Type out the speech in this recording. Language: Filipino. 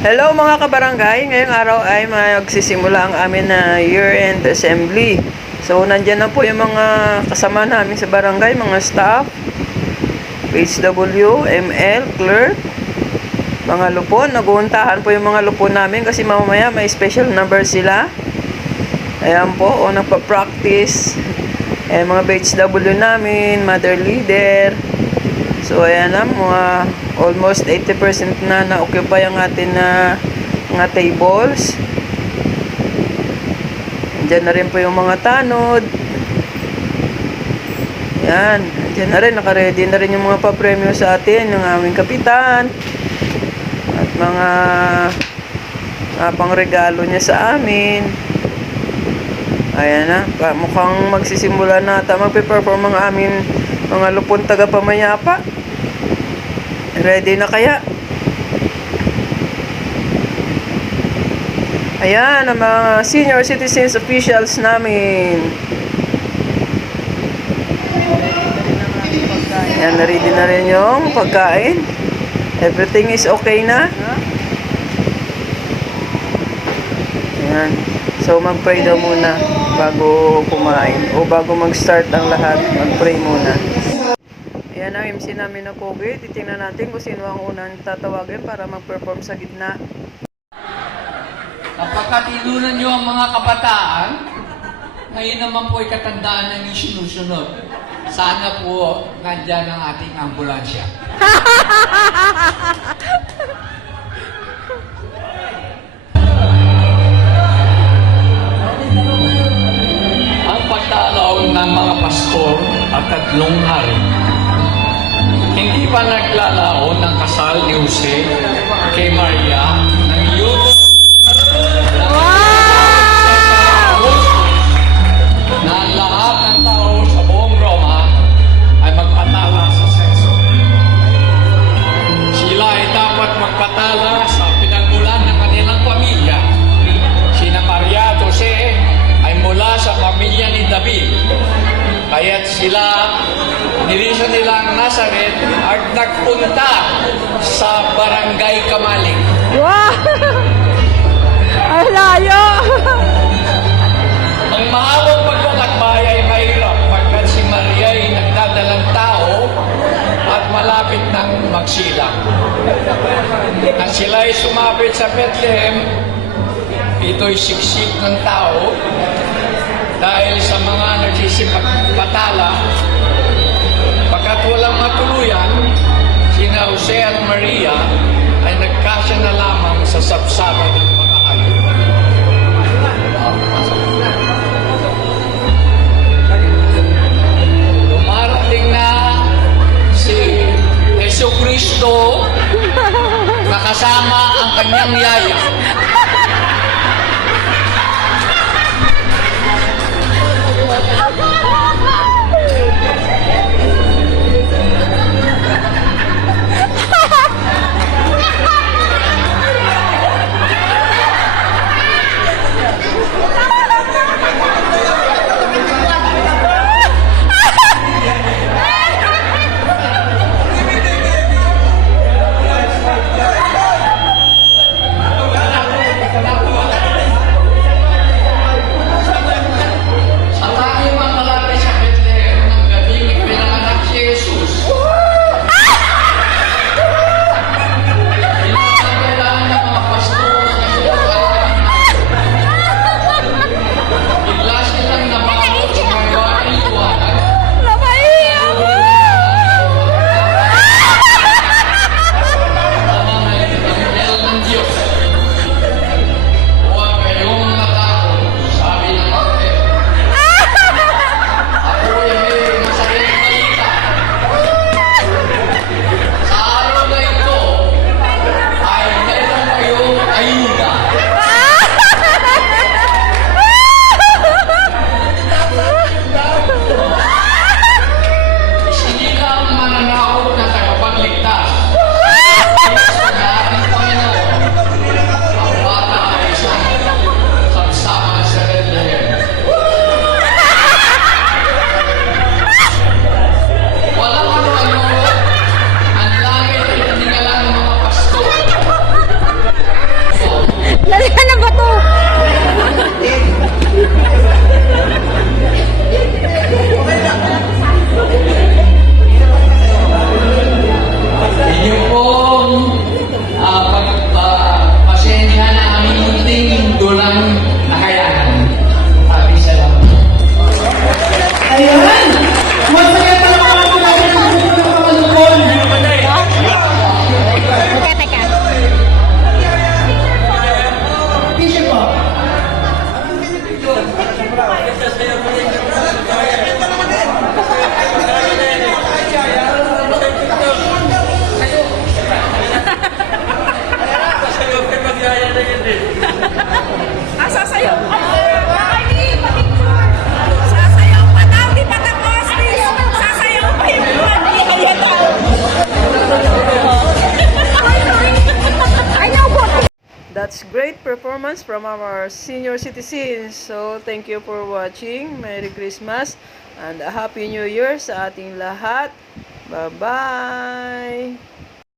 Hello mga kabarangay, ngayong araw ay magsisimula ang amin na year-end assembly. So nandyan na po yung mga kasama namin sa barangay, mga staff, HW, ML, clerk, mga lupon. Naguuntahan po yung mga lupon namin kasi mamaya may special number sila. Ayan po, o nagpa-practice. Mga HW namin, mother leader. So ayan na, mga almost 80% na na-occupy ang atin na mga tables. Diyan na rin po yung mga tanod. Yan, diyan na rin, naka-ready na rin yung mga pa-premyo sa atin, ng aming kapitan. At mga pangregalo niya sa amin. Ayan na, mukhang magsisimula na ata magpe-perform ang amin mga lupon taga-pamayapa. Ready na kaya? Ayan, ang mga senior citizens officials namin. Ayan, ready na rin yung pagkain. Everything is okay na. Ayan. So, mag-pray daw muna bago kumain. O bago mag-start ang lahat, mag-pray muna. Ayan ang MC namin na COVID. Titingnan natin kung sino ang unang tatawagin para mag-perform sa gitna. Kapag tinunan nyo ang mga kabataan, ngayon naman po ay katandaan ng sinusunod. Sana po nandyan ang ating ambulansya. Ang pagdalaw ng mga pastor at tatlong hari, hindi pa naglalaon ng kasal ni Jose kay Maria ng youth na lahat ng tao sa buong Roma ay magpatala sa sekso. Sila ay dapat magpatala sa pinagmulan ng kanilang pamilya. Sina Maria at Jose ay mula sa pamilya ni David. Kaya't sila nilisan nila ang Nazaret at nagpunta sa Barangay Kamaling. Wow! Ay, layo! Ang mahabang paglalakbay ay mahirap pagkat si Maria ay nagdadalang tao at malapit nang magsilang. Nang sila ay sumapit sa Bethlehem, ito'y siksik ng tao dahil sa mga nagsisipagpatala. Pagkat walang matuluyan, sina Jose at Maria ay nagkasya na lamang sa sapsaban ng mga hayop. Dumarating na si Jesucristo na kasama ang kanyang yaya. That's great performance from our senior citizens. So, thank you for watching. Merry Christmas and a Happy New Year sa ating lahat. Bye-bye!